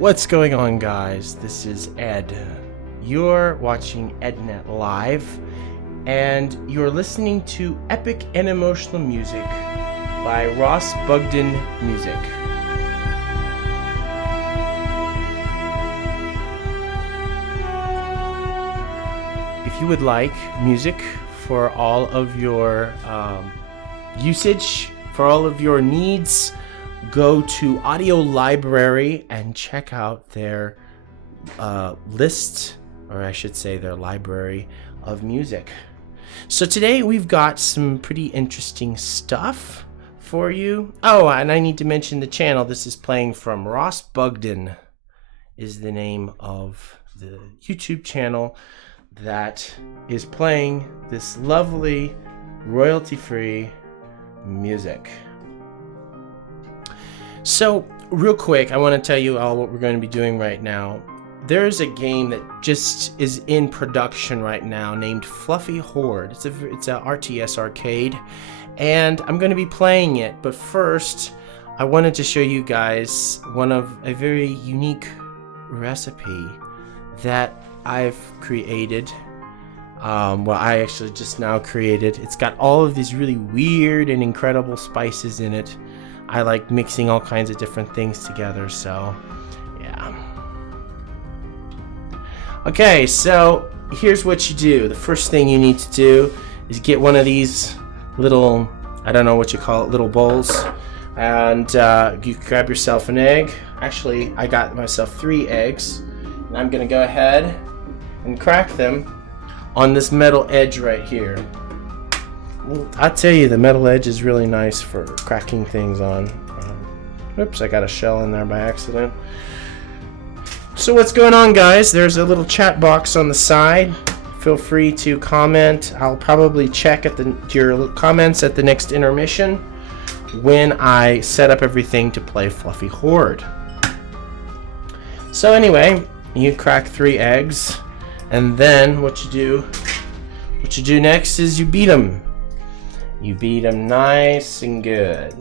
What's going on, guys? This is Ed. You're watching EdNet Live, and you're listening to Epic and Emotional Music by Ross Bugden Music. If you would like music for all of your usage, for all of your needs, go to Audio Library and check out their list, or I should say their library of music. So today we've got some pretty interesting stuff for you. Oh, and I need to mention the channel. This is playing from Ross Bugden is the name of the YouTube channel that is playing this lovely royalty-free music. So, real quick, I want to tell you all what we're going to be doing right now. There's a game that just is in production right now named Fluffy Hoard. It's a RTS arcade, and I'm going to be playing it. But first, I wanted to show you guys a very unique recipe that I've created. I actually just now created. It's got all of these really weird and incredible spices in it. I like mixing all kinds of different things together, so yeah. Okay, so here's what you do. The first thing you need to do is get one of these little, I don't know what you call it, little bowls, and you grab yourself an egg. Actually, I got myself 3 eggs, and I'm gonna go ahead and crack them on this metal edge right here. I tell you, the metal edge is really nice for cracking things on. Oops, I got a shell in there by accident. So what's going on, guys? There's a little chat box on the side. Feel free to comment. I'll probably check your comments at the next intermission when I set up everything to play Fluffy Hoard. So anyway, you crack 3 eggs, and then what you do next is you beat them. You beat them nice and good.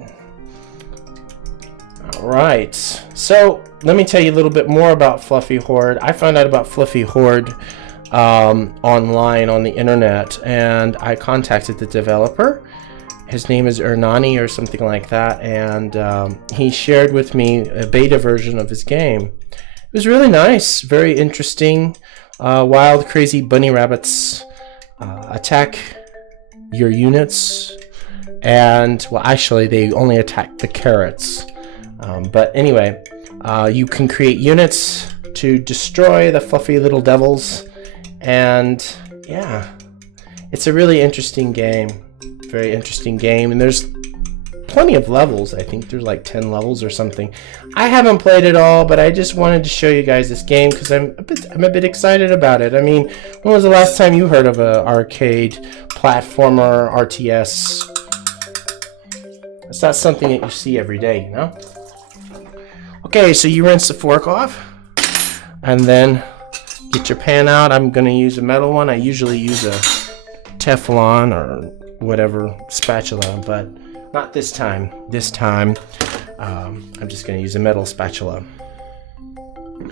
Alright, so let me tell you a little bit more about Fluffy Hoard. I found out about Fluffy Hoard online on the internet, and I contacted the developer. His name is Ernani or something like that, and he shared with me a beta version of his game. It was really nice, very interesting. Wild, crazy bunny rabbits attack your units, and well, actually they only attack the carrots, but anyway, you can create units to destroy the fluffy little devils, and yeah, it's a really interesting game, very interesting game, and there's plenty of levels. I think there's like 10 levels or something. I haven't played it all, but I just wanted to show you guys this game because I'm a bit excited about it. I mean, when was the last time you heard of an arcade platformer RTS? It's not something that you see every day, you know? Okay, so you rinse the fork off, and then get your pan out. I'm going to use a metal one. I usually use a Teflon or whatever spatula, but not this time. This time, I'm just going to use a metal spatula. And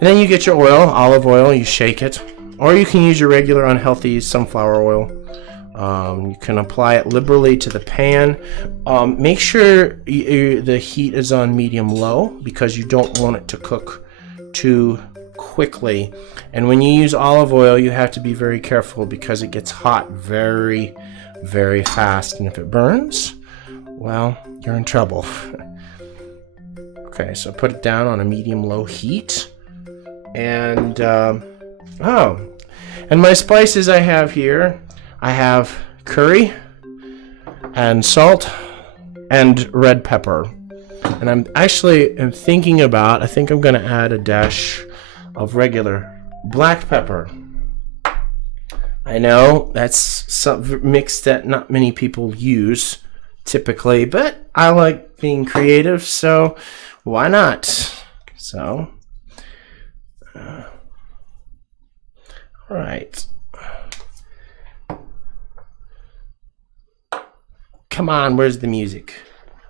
then you get your oil, olive oil, you shake it. Or you can use your regular unhealthy sunflower oil. You can apply it liberally to the pan. Make sure the heat is on medium-low because you don't want it to cook too quickly. And when you use olive oil, you have to be very careful because it gets hot very, very fast. And if it burns, well, you're in trouble. Okay, so put it down on a medium-low heat. And, and my spices I have here, I have curry and salt and red pepper. And I'm actually thinking about, I think I'm going to add a dash of regular black pepper. I know that's some mix that not many people use typically, but I like being creative, so why not? So, all right. Come on, where's the music?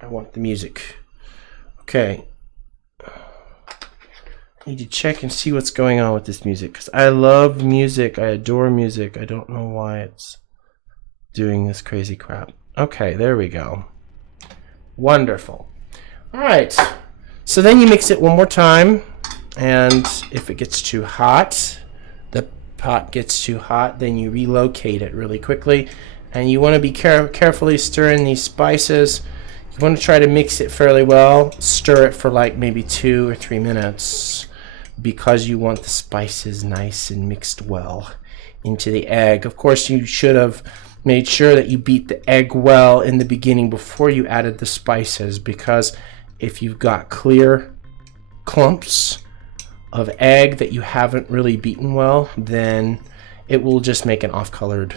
I want the music. Okay. need to check and see what's going on with this music, because I love music. I adore music. I don't know why it's doing this crazy crap. Okay, there we go. Wonderful. All right. So then you mix it one more time, and if it gets too hot, the pot gets too hot, then you relocate it really quickly. And you want to be carefully stirring these spices. You want to try to mix it fairly well. Stir it for like maybe 2 or 3 minutes, because you want the spices nice and mixed well into the egg. Of course, you should have made sure that you beat the egg well in the beginning before you added the spices, because if you've got clear clumps of egg that you haven't really beaten well, then it will just make an off-colored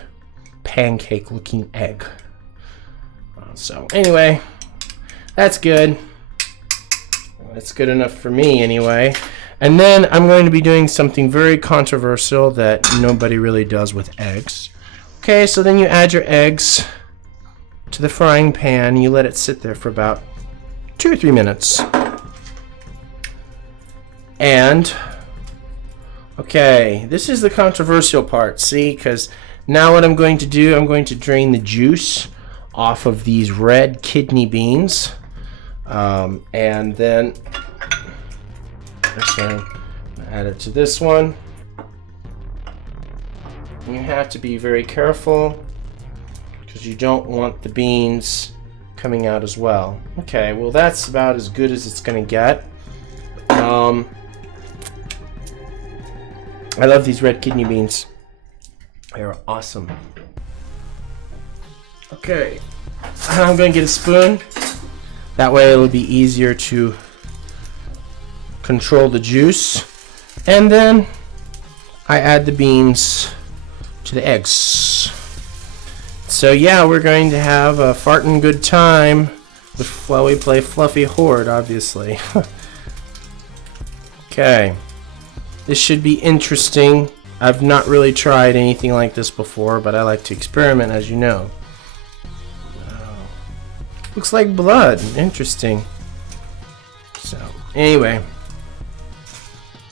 pancake looking egg. So anyway, that's good. That's good enough for me anyway. And then I'm going to be doing something very controversial that nobody really does with eggs. Okay, so then you add your eggs to the frying pan and you let it sit there for about 2 or 3 minutes. And okay, this is the controversial part, see, because now what I'm going to do, I'm going to drain the juice off of these red kidney beans, and then add it to this one. You have to be very careful because you don't want the beans coming out as well. Okay, well that's about as good as it's gonna get. I love these red kidney beans. They're awesome. Okay, I'm going to get a spoon. That way it'll be easier to control the juice. And then I add the beans to the eggs. So yeah, we're going to have a fartin' good time while we play Fluffy Hoard, obviously. Okay, this should be interesting. I've not really tried anything like this before, but I like to experiment, as you know. Looks like blood. Interesting. So, anyway.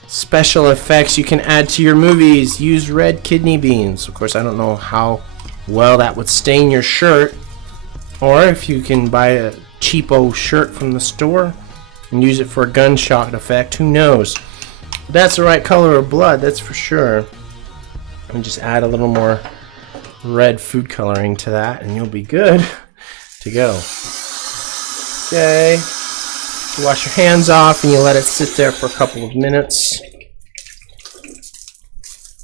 Special effects you can add to your movies. Use red kidney beans. Of course, I don't know how well that would stain your shirt. Or if you can buy a cheapo shirt from the store and use it for a gunshot effect. Who knows? That's the right color of blood, that's for sure. And just add a little more red food coloring to that and you'll be good to go. Okay. You wash your hands off and you let it sit there for a couple of minutes.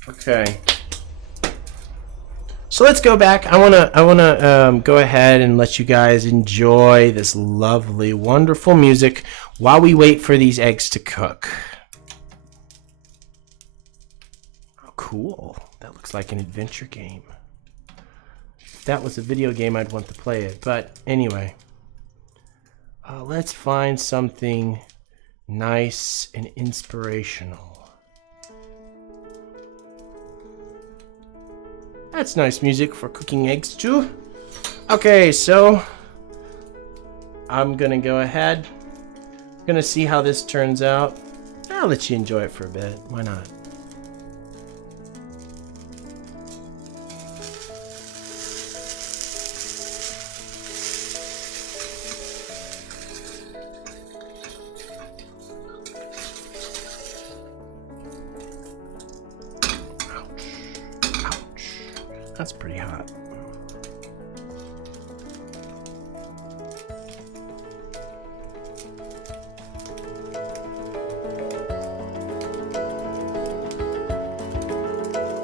Okay. So let's go back. I wanna go ahead and let you guys enjoy this lovely, wonderful music while we wait for these eggs to cook. Oh, cool. That looks like an adventure game. If that was a video game, I'd want to play it. But anyway, let's find something nice and inspirational. That's nice music for cooking eggs too. Okay, so I'm gonna go ahead. I'm gonna see how this turns out. I'll let you enjoy it for a bit. Why not? That's pretty hot.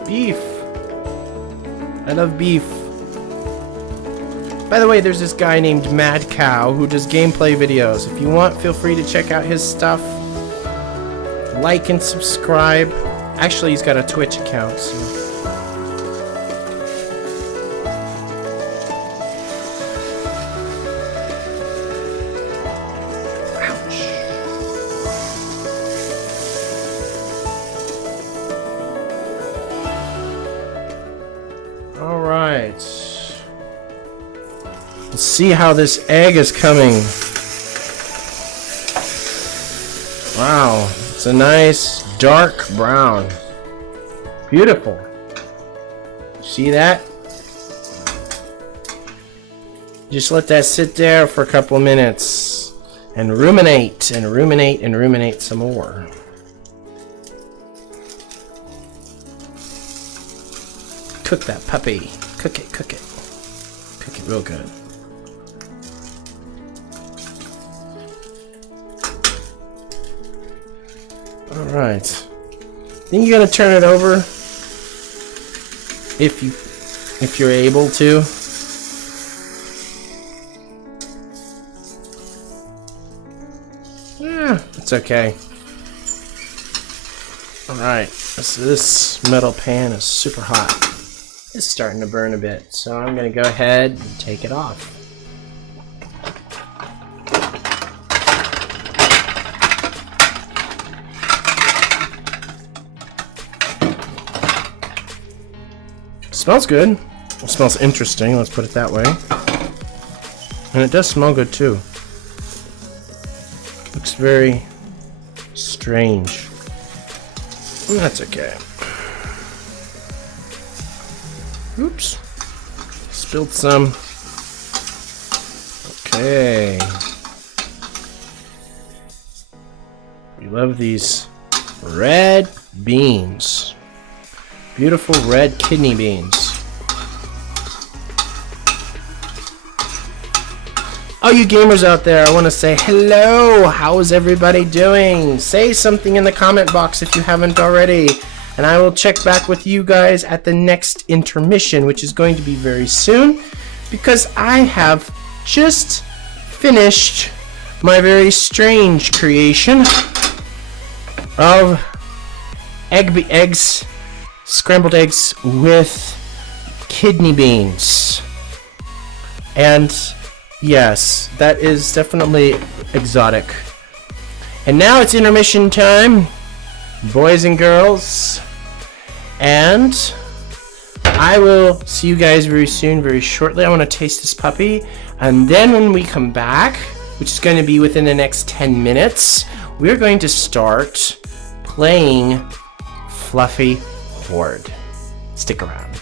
Beef. I love beef. By the way, there's this guy named Mad Cow who does gameplay videos. If you want, feel free to check out his stuff. Like and subscribe. Actually, he's got a Twitch account, so. Alright. Let's see how this egg is coming. Wow. It's a nice dark brown. Beautiful. See that? Just let that sit there for a couple of minutes and ruminate and ruminate and ruminate some more. Cook that puppy. Cook it, cook it. Cook it real good. Alright. Then you're gonna turn it over if you're able to. Yeah, it's okay. Alright, this metal pan is super hot. It's starting to burn a bit, so I'm gonna go ahead and take it off. Smells good. It smells interesting, let's put it that way. And it does smell good too. Looks very strange. That's okay. Oops. Spilled some. Okay. We love these red beans. Beautiful red kidney beans. All you gamers out there, I want to say hello. How is everybody doing? Say something in the comment box if you haven't already. And I will check back with you guys at the next intermission, which is going to be very soon, because I have just finished my very strange creation of scrambled eggs with kidney beans. And yes, that is definitely exotic. And now it's intermission time, boys and girls. And I will see you guys very soon, very shortly. I want to taste this puppy. And then when we come back, which is going to be within the next 10 minutes, we're going to start playing Fluffy Hoard. Stick around.